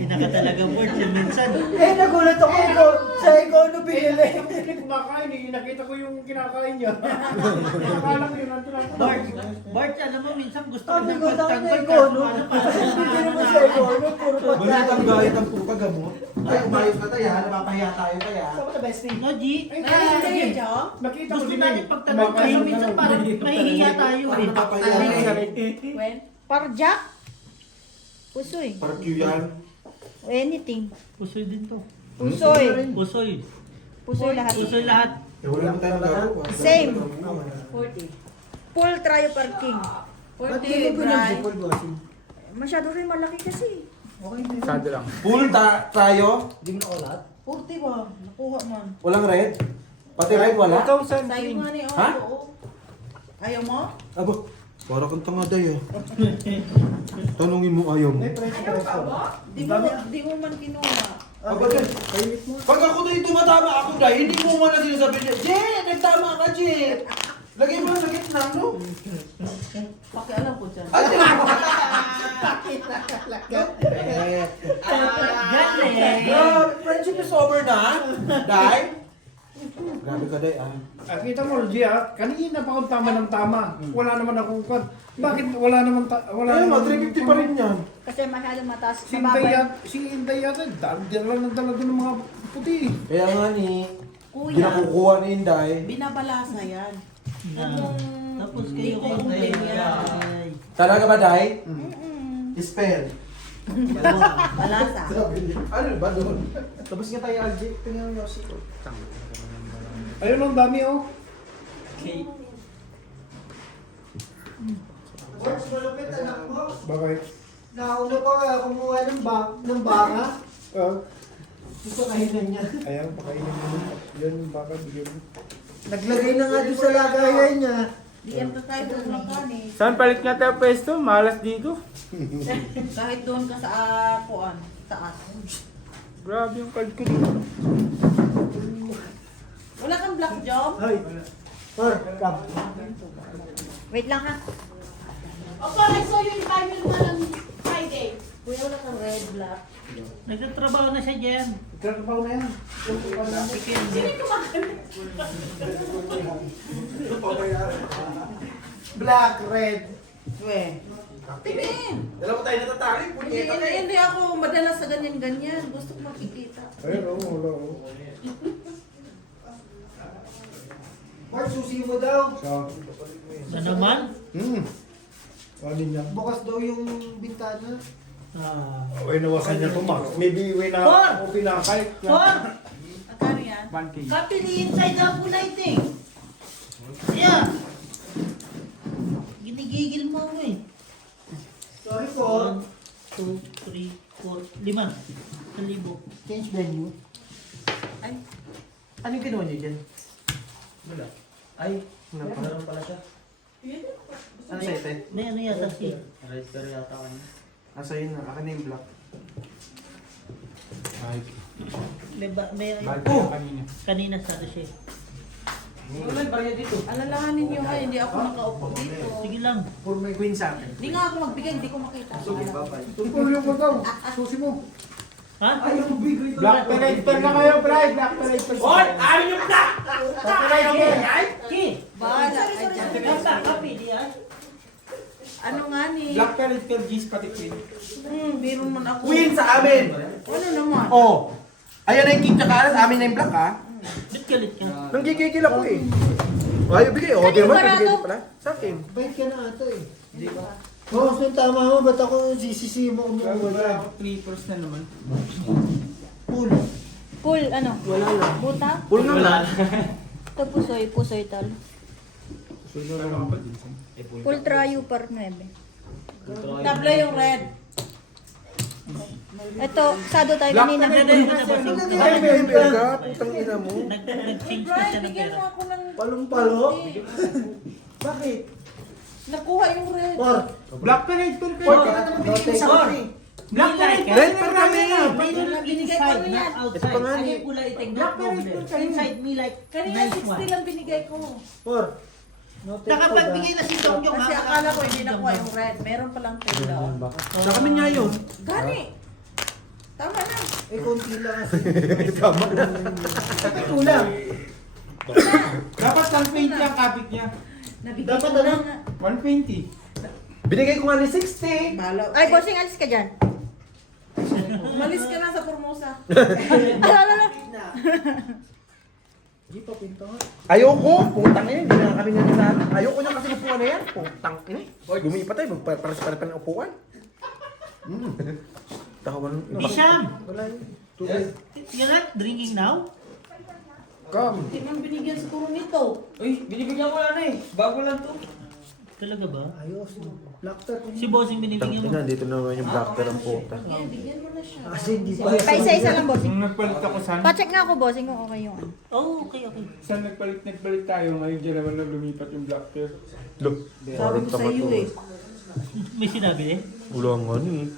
Inaka talaga board siya minsan. Eh, nagulat ako ikaw. Sa ikaw ano binili. Hindi kumakain eh. Nakita ko yung kinakain niya. Akala ko yun ang Bart, Bart, alam mo, minsan gusto ko Sabi ng ko, tama na pagtanggol ikaw, ka. no? Ano para Hindi naman sa ikaw, ano? Puro Balit ang pagkain. gayat ang puka gamot. Ay, umayos na tayo ha. Napapahiya tayo kaya. Saan ba na best thing? No, G? Hindi, Jom. Nakita ko Gusto din natin pagtanggol kaso minsan parang mahihiya tayo eh. Napapahiya tayo. When? Parjak? Pusoy. Parang Q yan. O anything. Pusoy din to. Pusoy. Pusoy. Pusoy lahat. Pusoy lahat. Eh, wala naman tayo magagawa. Same. 40. Full trio parking. Ba't 40, hindi mo Bri. pinag-jupol, bossing? Masyado rin malaki kasi. Okay na yun. Sado lang. Full tayo. Hindi mo na ulat? 40 ba? Nakuha man. Walang red. Pati red wala. Sa'yo nga ni Ha? Ayaw mo? Abo. Para kang tanga day ah. Tanungin mo ayaw mo. May preso ba? Di mo man kinuha. Pag ako tayo tumatama ako day, hindi mo man na sinasabi niya, Jen, nagtama ka, Jen. Lagay mo lang sa gitna, no? Pakialam ko dyan. Ay, Galing. grabe, friendship is over na. Day? Grabe ka, day ah. Kita mo, Gia, kanina pa akong tama ng tama. Wala naman akong kwan. Bakit wala naman wala Ayun mo, naman 350 pa rin yan. Kasi masyadong mataas. Si Mababa. Inday yata, dala lang ng dala doon ng mga puti. Kaya nga ni, Kuya, ginakukuha ni Inday. binabalasa yan. Tapos kayo Hindi ko complain complain yan. Talaga ba, Day? Mm-mm. Spell. Balasa. Ano ba doon? Tapos nga tayo, RJ. Tingnan mo si Ayun ang dami oh. Okay. Boss, malupit anak mo. Bakit? Nauna ko kumuha ng baka. Oh, Gusto kahinan niya. ayan, pakainin mo. Yan, baka bigyan mo. Naglagay na nga doon sa lagayan niya. Di yan ka tayo doon makanin. Saan palit nga tayo pwesto? Malas dito. Kahit doon ka sa kuan, taas. Grabe yung card ko dito. Wala kang black job? Hoy. Por, kap. Wait lang ha. Opo, I saw you in Bible man on Friday. Kuya, wala kang red, black. Nagtatrabaho na siya dyan. Trabaho na yan. Black, red. We. Tingin! Dala mo tayo natatali. Punyeta ka eh. Hindi ako madalas sa ganyan-ganyan. Gusto ko makikita. Ayun, oh, wala oh. Mark, susi mo daw. So, Ano naman? Alin niya. Bukas daw yung bintana. Uy, nawasan niya ito, Max. Maybe, Por! o pinakay. Por! Akano yan? 1K. Copy the inside up po lighting. Yeah. Ginigigil mo ako eh. Sorry po. 1, 2, 3, 4, 5. 1,000. Change venue. Ay, Anong ginawa niyo dyan? Wala. Ay, meron pala siya. Ano sa'yo, Ted? May ano yata si. Rice curry yata kanya. Nasa yun na. Akin na yung black. May Oh! Kanina. kanina sa siya. Wala yung barya dito. alalahanin nyo ha, hindi ako nakaupo dito. Sige lang. For my queen sa akin. Hindi nga ako magbigay, hindi ko makita. Ikaw yung ko daw. Susi mo. Ha? Ay, yung bigoy ko. Black Pelator na kayo, Bride. Black Pelator. Oy! Ayaw yung black! Ki! Bahala ka dyan. Basta copy diyan. Ano nga ni? Black Pelator G's pati Queen. Meron man ako. Queen sa amin! Ano naman? Oh! Ayan na yung king tsaka alas. Amin na yung black ha. Ba't galit ka? Nanggigigil ako eh. Ay, bigay. O, di Kanino naman. barato? Bigay pala. Sa akin. Bait ka na ata eh. Hindi ba? Boss, yung tama mo, ba't ako sisisi mo kung wala? 3 na naman. Pool. Full ano? Wala lang. Buta? Pull nga lang. Ito pusoy. Pusoy tal. Full trio par 9. Tabla yung red. Ito, sado tayo Black kanina. Ay, may ka. Putang ina mo. Nag-change na Brian, siya ng bigyan pera. mo ako ng... Palong-palo? Bakit? Nakuha yung red. Por. Black Pelator Por kayo. ka na naman binigyan sa akin eh. Black pa rin. Red pa kami. Inside, not outside. Ito pa nga Ay, ni. yung kulay itim, Black no pa rin problem. po kayo. Inside me like Kanina nice 60 one. lang binigay ko. Por. No, take Nakapagbigay na si Tong yung Kasi akala ko hindi nakuha yung red. Meron palang 10 doon. Sa kami nga yun. Gani! Tama na. Eh, konti lang kasi. Tama na. Bakit kulang? Dapat 120 ang kapit niya. Nabigay Dapat ko na ano? nga. 120. Binigay ko nga ni 60. Balo. Ay, bossing, alis ka dyan. Umalis ka na sa Formosa. Alala. Hindi pa pinto nga. Ayoko. Putang ina. Hindi na kami nga sa... Ayoko niya kasi upuan na yan. Putang ina. Lumipat tayo. Para ng upuan. Tawa ng... Bisham, Wala yun. you're not drinking now? Come. Hindi man binigyan siguro nito. Uy, binibigyan ko na eh. Bago lang to. Talaga ba? Ayos. Black tar. Si Bossing binibigyan mo. Tangina, dito naman yung blacker ang puta. Yan, bigyan mo na siya. Kasi hindi pa. Paisa-isa lang, bossing. Nung nagpalit ako saan? Pacheck nga ako, bossing, kung okay yung ano. Oh, okay. Saan nagpalit tayo ngayon dyan naman na lumipat yung black pair. Look. Sabi ko sa iyo eh. May sinabi eh. Wala nga ni.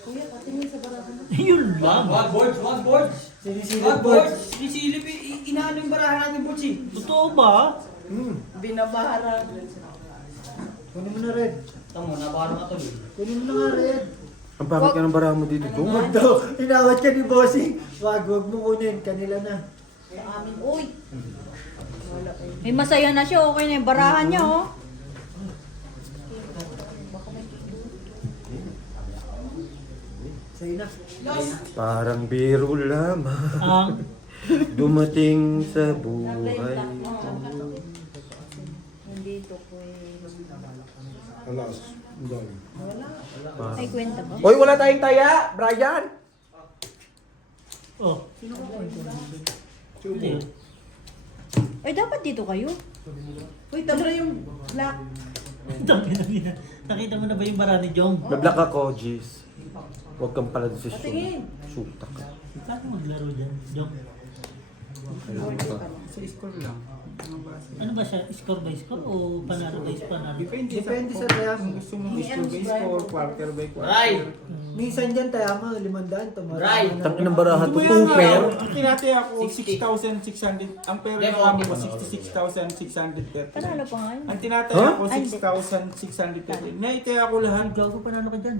Kuya, patingin sa barahan mo. Yun lang. One boards. Sinisilip One board. boards. Sinisilip eh. Inaano yung barahan natin, boards eh. Totoo ba? Binabahara. Kunin mo na red. Tamo, nabahan ka tuloy. Kunin mo na nga red. Ang pangit ka ng barahan mo dito. Wag daw. Inawat ka ni bossing. Wag mo kunin. Kanila na. Sa amin, uy. Wala kayo. May masaya na siya, okay na yung barahan niya, oh. Sa'yo na. Parang biro lamang. Ang Dumating sa buhay. Nandito ko Alas. Dami. Ay, kwenta ba? Hoy, wala tayong taya, Brian. oh. Hindi yun. Ay, dapat dito kayo. Uy, tama yung black. Nakita mo na ba yung bara ni Jong? Nablock ako, jeez. Huwag kang pala doon sa shoot. Patingin. Shoot ka. Saan maglaro dyan, Jong? Sa score lang. Ano ba siya? Score by score o panalo by panalo? Depende sa taya Kung mo. gusto mo score by score, quarter by quarter. Right. Minsan dyan taya mo, 500. Tumara. Right. Tangin ng barahan to. Tumaya nga Super. ako. Ang kinataya ko, 6,600. Ang pera Left, ko kami okay ko, pa. 66,630. Panalo pa nga yun. Ang tinataya Huh? ko, 6,630. Naitaya ko lahat. Ay, gago panalo ka dyan.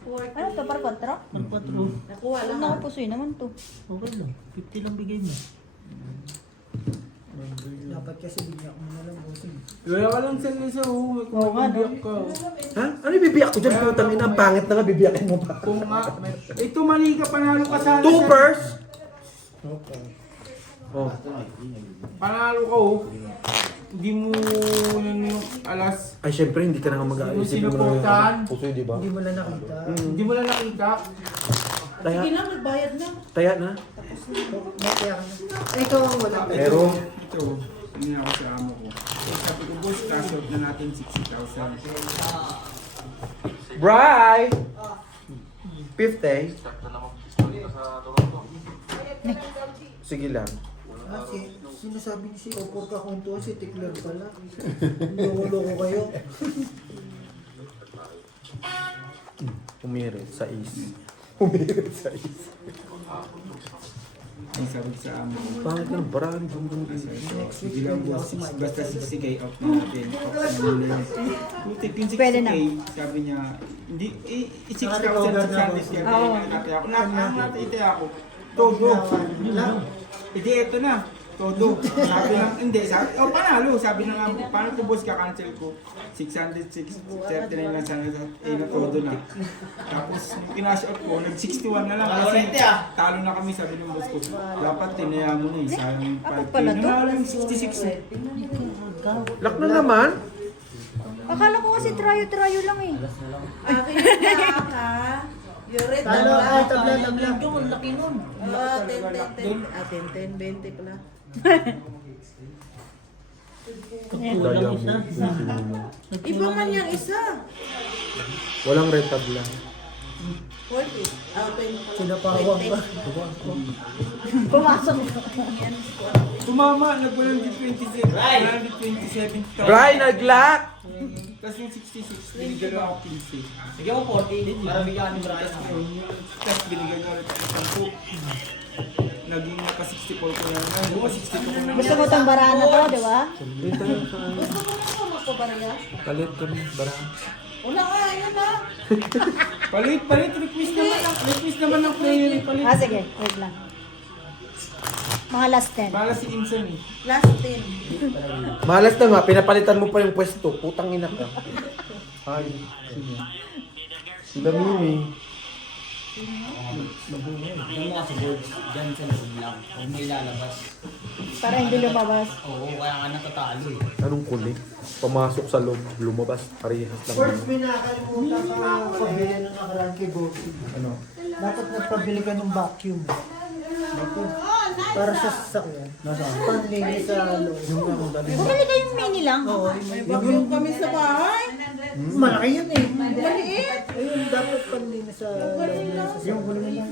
Ano to, para kontra? Magpatro. Nakuha Wala lang. na kapusoy naman to. Okay lang. 50 lang bigay mo. Dapat kasi bigyan ko na lang bossing. Wala ka lang sa huwag Oo nga, no? biyak ka. Ha? Ano yung bibiyak ko dyan? Putang ina, ang pangit na nga, bibiyakin mo pa. Kung nga, ito mali ka, panalo ka sana. Two purse. Okay. Oh. Panalo ka oh. Hindi mo yun yung alas. Ay, syempre, hindi ka na nga mag-aayos. Hindi mo sinuportahan. Pusoy, di ba? Hindi mo lang nakita. Hindi mo lang nakita. Taya, Sige lang, nagbayad na. taya na. May taya ka na. Eh, ikaw ang wala. Pero, Ito, hindi ako sa amo ko. So, sabi ko, boss, cash out na natin 60,000. Bri! 50. Sige lang. Ah, sinasabi ni si Opor ka kung tuwa si Tikler pala. Loko-loko kayo. Umirit sa is. Umirit sa is. Ang sabi ko sa amo ko. Pangit na, barahan. Sige lang, boss, basta 60k out na natin. Out na muna yun. Putik yung 60k, Pwede na. sabi niya, hindi, 6,600 yan. Oo. Natin ako. Natin ako. Todo. Lang. Hindi, ito na. Todo. Sabi lang, hindi. Sabi, panalo. Sabi na nga, paano to boss ka-cancel ko? 639 lang sana. Na todo na. Tapos, yung kinash out ko, nag-61 na lang. Kasi talo na kami, sabi ng boss ko. Dapat tinaya mo na eh. Sayang yung Ako 5K. pala to? Nanalo yung 66 eh. Lock na naman. Akala ko kasi trayo-trayo lang eh. Akin na ha. You're red. Talo, ay, tabla. Jong, ang laki nun. 10, 20 pala. Walang isa. Iba man yung isa. Walang red tab lang. 40. Sinapawang ka. Pumasok. Tumama, nag-127. 127. Bri, nag-lock! Tapos yung 66, binigyan lang ako 15. Sige mo 40, para bigyan ni Brian. Tapos binigyan niya ulit ako 10. Naging naka 64 ko na naman. Naka 62 ko na Gusto mo itong baraan na to, di ba? Dito yung sa ano. Gusto mo na magpabariya? Palit ko ng barang. Wala nga, yan na. Palit. Request naman ng player. Palit. Ah, sige. Wait lang. Mga last 10. Bala si Insan eh. Last 10. Malas na nga, pinapalitan mo pa yung pwesto. Putang ina ka. Ay, sige. Sila Mimi. Yung mo kasi boards, dyan sa loob lang. Huwag may lalabas. Para hindi lumabas. Oo, kaya nga natatalo eh. Anong kulit? Pamasok sa loob, lumabas, parehas lang. First, pinakalimutan ka pabili ng nakaraan kay Boxy. Ano? Dapat nagpabili ka ng vacuum. Para sa sasakyan. Panlinis sa loob. Bumili kayong mini lang. Oo, May bagyo kami sa bahay. malaki yun eh. Maliit. Ayun, dapat panlinis sa loob ng sasakyan. Yung kunin mo lang.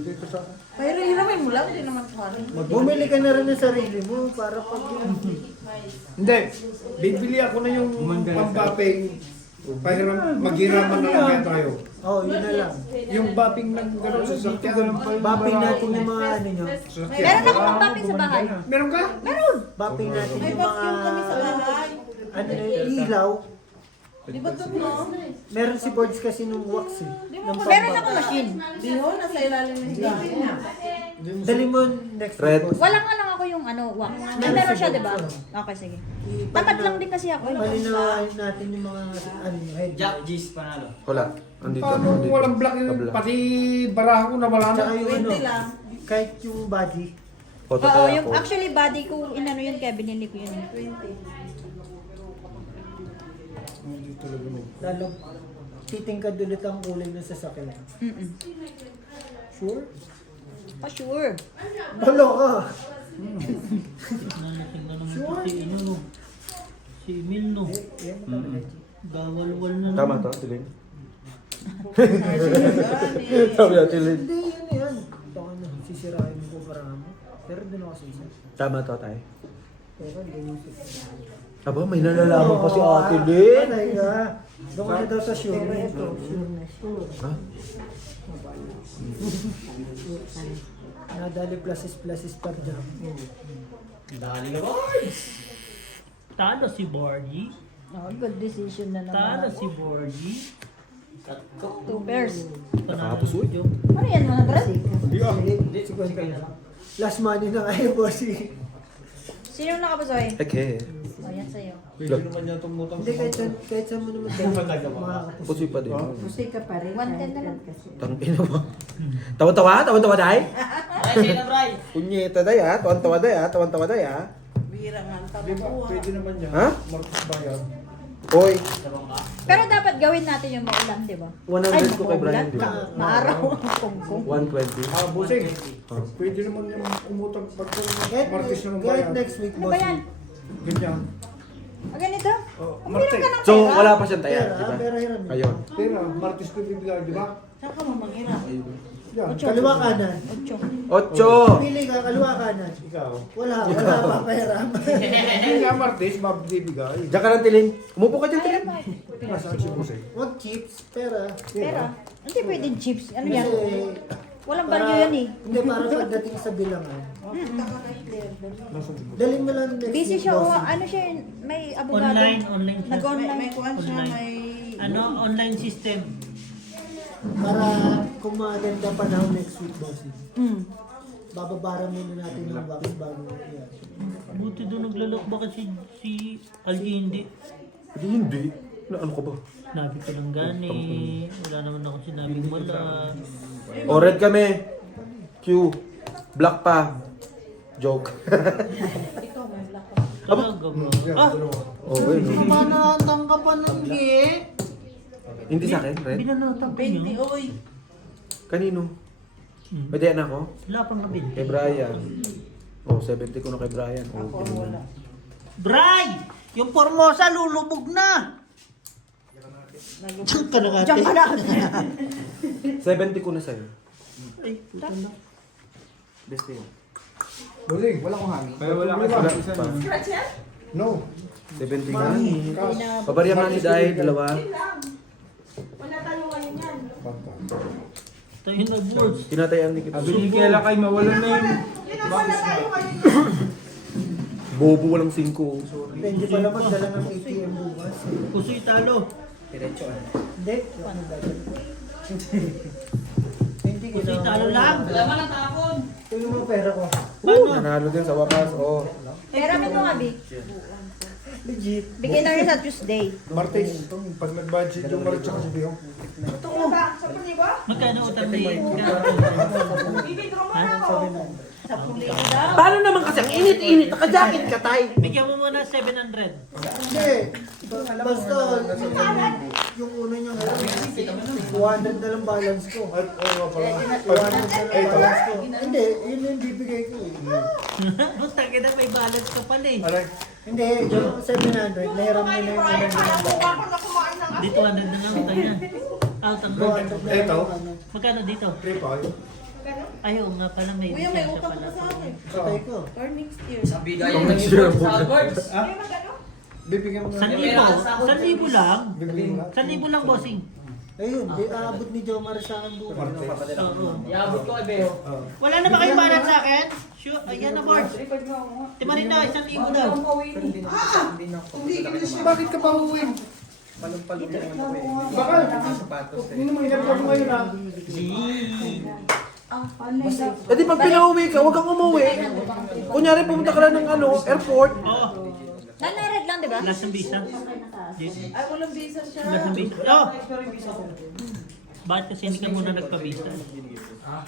Dito sa akin. Pero hiramin mo lang, hindi naman kuhanin. Bumili ka na rin ng sarili mo para pag Hindi. Bibili ako na yung pambaping. Maghiraman na lang kaya tayo. oh, yun na lang. Yung bapping ng gano'n sa sakyan. Bapping natin yung mga ano nyo. Meron ako pang papin sa bahay. Meron ka? Bapping natin May yung vacuum kami sa mga bahay. ano ilaw. Di ba ito no? Meron si Boards kasi nung wax eh. Ng Meron ako machine. Di ho, nasa ilalim ng higaan. Dali mo next Red. week, boss. Wala nga lang ako yung ano, wax. Meron siya, di ba? Okay, sige. Tamad lang din kasi ako. Palinawain natin yung mga ano, head. Jack G's panalo. Wala. Andito. Paano kung walang black yun? Kabla. Pati baraha ko na wala na. Tsaka yung ano, 20 lang. kahit yung body. Photo Oo, tayo yung ako. actually body ko, inano yun, kaya binili ko yun. 20. Lalo, titingkad ulit ang kulay ng sasakyan. Mm-mm. Sure? Pa sure. Balo ka! Tingnan naman si ano, si Emil no. Yan mo talaga, G. Gawal-wal na Tama naman. to, Tilin. Sabi na, Tilin. Hindi, yun yan. Baka na, sisirain mo kung parang mo. Pero doon ako sa isa. Tama to, tayo. Pero hindi mo sisirain. Aba, may nalalaman pa si Ate Lin. Patay ka. Doon ka na daw sa sure. Ito, sure na sure. Ha? Nadali plasis pa dyan. Dali ka boards! Talo si Borgie. Oh, good decision na Talo naman. si Borgie. 2 pairs. Nakakapos, uy. Ano yan, 100? Last money na kayo, bossy. Sino nakapasoy? Okay. O, yan sa'yo. Pwede naman niya tumutang Hindi, kahit saan mo naman makakapos. Pusoy pa din. Gusto ka pa rin. 110 na lang. Tangina mo. Tawa-tawa? Tawa-tawa, day? Bray, sa'yo na Bray! Punyeta, day, ha? Tawan-tawa, day, ha? Tawan-tawa, day, ha? Bira nga ang Di ba? tabuhan. Pwede naman niya. Ha? Marcos Bayan. Hoy, Pero dapat gawin natin yung maulan, di ba? 100 ko kay Brian, di ba? Maaraw ang kongkong. 120. Ah, busing. Pwede naman niya umutang pag Martis naman Kahit bayan. next week, Ano ba yan? Ganyan. Ah, ganito? Oh, Uminom ka ng So, pera? wala pa siyang taya, Pera, di ba? pera hiram. Ayun. Pero, Martis ko bibigay, di ba? Saan ka mamangirap? Yan. Kaliwa kanan. 8! Pili ka, kaliwa kanan. Ikaw. Wala pa pera. Hindi nga Martis, mabibigay. Diyan ka lang, Tilin. Umupo ka dyan, Tilin. Nasaan si busing? Wag chips, pera. Pera? Hindi pwedeng chips. Ano yan? Kasi, Walang value yan eh. Hindi, para pagdating sa bilangan. Nasaan si busing? Dalhin mo lang next Busy week, siya o boss. ano siya, may abogado. Online siya. Nag-online. May kuhan siya, Online. may... Ano, online system. Para kung maganda panahon next week, boss. Mm. Bababara muna natin ng box bago yan. Buti doon naglalak ba kasi si Algie hindi. Hindi. Ano ka ba? Nabi ko lang gani. Wala naman ako sinabing wala. O, red kami. Q. Black pa. Joke. Talaga ba? Ah! Oh, ayun. Manatang ka pa ng gi. Hindi sa akin, red. Binanatan ko 20, niya. oy. Kanino? Pwede yan ako? Wala pang nabinti. Kay Brian. Oh, 70 ko na kay Brian. Oh, Ako wala. Bray! Yung Formosa lulubog na! Diyan ka na Diyan ka na. 70 ko na sa'yo. Busing, wala kong hangin. Kaya wala ka sa isa Pa. no? No. 70 nga. Pabarya nga ni Dai, dalawa. Wala tayo ngayon yan. Tayo na boards. Tinatayan ni kita. Sabi ni Kela kay mawalan na yun. Wala tayo ngayon. Bobo walang 5. Hindi pala magdala ng ATM bukas. Puso'y talo. Hindi. Ano ba? Hindi ko Puso'y talo lang. Tingnan mo pera ko. Paano? Nanalo din sa wakas. Oh. Pero mo nga, Bi. Legit. Bigay na rin sa Tuesday. Martes, pag nag-budget yung March at si Biong. Ito mo ba? Sa ba? Magkano utang ni Bibidro mo na ako. Paano naman kasi ang init-init? Naka-jacket ka, Tay. Bigyan mo muna 700. Hindi. Basta, yung una niyang 200 na lang balance ko. At oo nga pala. 200 na lang balance ko. Hindi, yun yung bibigay ko eh. Basta kita may balance ka pala eh. Alay, Hindi, yung 700, nahiram nila yung unang Kaya ginagawa. po ako na kumain ng Di 200 na lang utang yan. Utang na. 200 na lang Eto. ano. Magkano dito? 3-5. Ay, oo nga pala may Kuya, may lisensya utang pala. ka sa akin. Patay ko. Or next year. Kung nag-share po. Kaya magkano? Bibigyan mo na. 1,000 lang. Bibigyan mo na. 1,000 lang, bossing. Ayun, di aabot ni Jomar sa akin bukas. Martes. Oo. Oo. Wala na ba kayong balance sa akin? Sure, ayan na, boards. Timarin na, 1,000 daw. Hindi, kasi siya. Bakit ka pa uuwi? Bakal. Hindi naman ikat mo ngayon ha. Eh di pag pinauwi ka, huwag kang umuwi. Kunyari pumunta ka lang ng airport. Oo. Nanared lang, di ba? Last ng visa. Ay, walang visa siya. Last ng visa. Oh! Bakit kasi hindi ka muna nagpa-visa?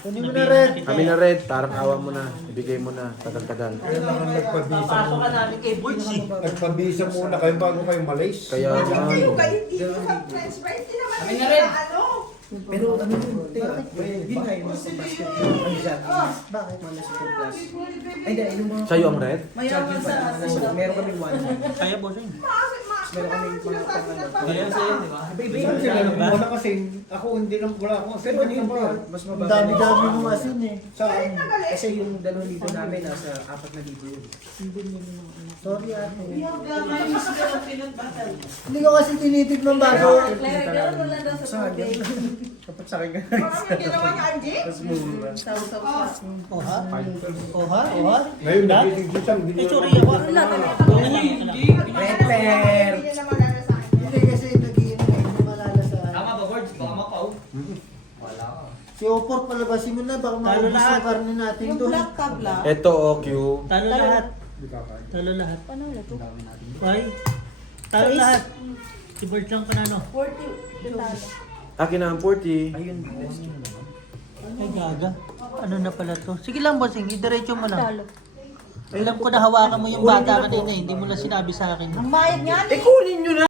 Kunin mo na rin. Kami na red, parang awa mo na. Ibigay mo na, tagal-tagal. Kailangan nagpabisa Pasok ka muna. namin kay boards eh. Nagpabisa muna kayo bago kayo malis. Kaya nga. Kayo kayo dito sa French fries. Hindi naman nila ano. Pero ano yun? Teka, yun nga yung mga basketball. Ano dyan? Bakit? Mga basketball class. Ay, hindi. Yung mga... Sa'yo ang red? Mayaman sa Meron kami one. Kaya, bossing. Meron kami mga Saan sila wala kasi ako hindi lang wala ako. Pero ano yun ba? mas mababa. Dami-dami mo asin eh. Saan? Kasi yung 2,000 namin nasa 4,000 yun. Sorry ate. Hindi ko kasi tinitignan bago. Claire, gano'n mo lang daw sa tubig. Dapat sa akin ka. Parang ginawa niya, Angie? Mas mura. Saw-saw sa. Oha? Oha? Oha? Ngayon Wala? nagiging hindi Eh, sorry ako. Pepper! Hindi niya naman lalo sa akin. Hindi kasi nag-iinom eh. Hindi malala sa... Tama ba, George? Baka mapaw. Si Opor palabasin mo na. Baka Talo maubos lahat. ang karne natin Yung doon. black tabla. Ito, Q. Talo lahat. Talo lahat. Paano wala to? Why? Talo lahat. Si Bert lang panalo. 40. Akin na ang 40. Ay, gaga. Ano na pala to? Sige lang, bossing. Idiretso mo lang. Talo. Alam ko na hawakan mo yung bata kanina. Hindi mo lang sinabi sa akin. Ang bayad niyan. Eh kunin nyo na!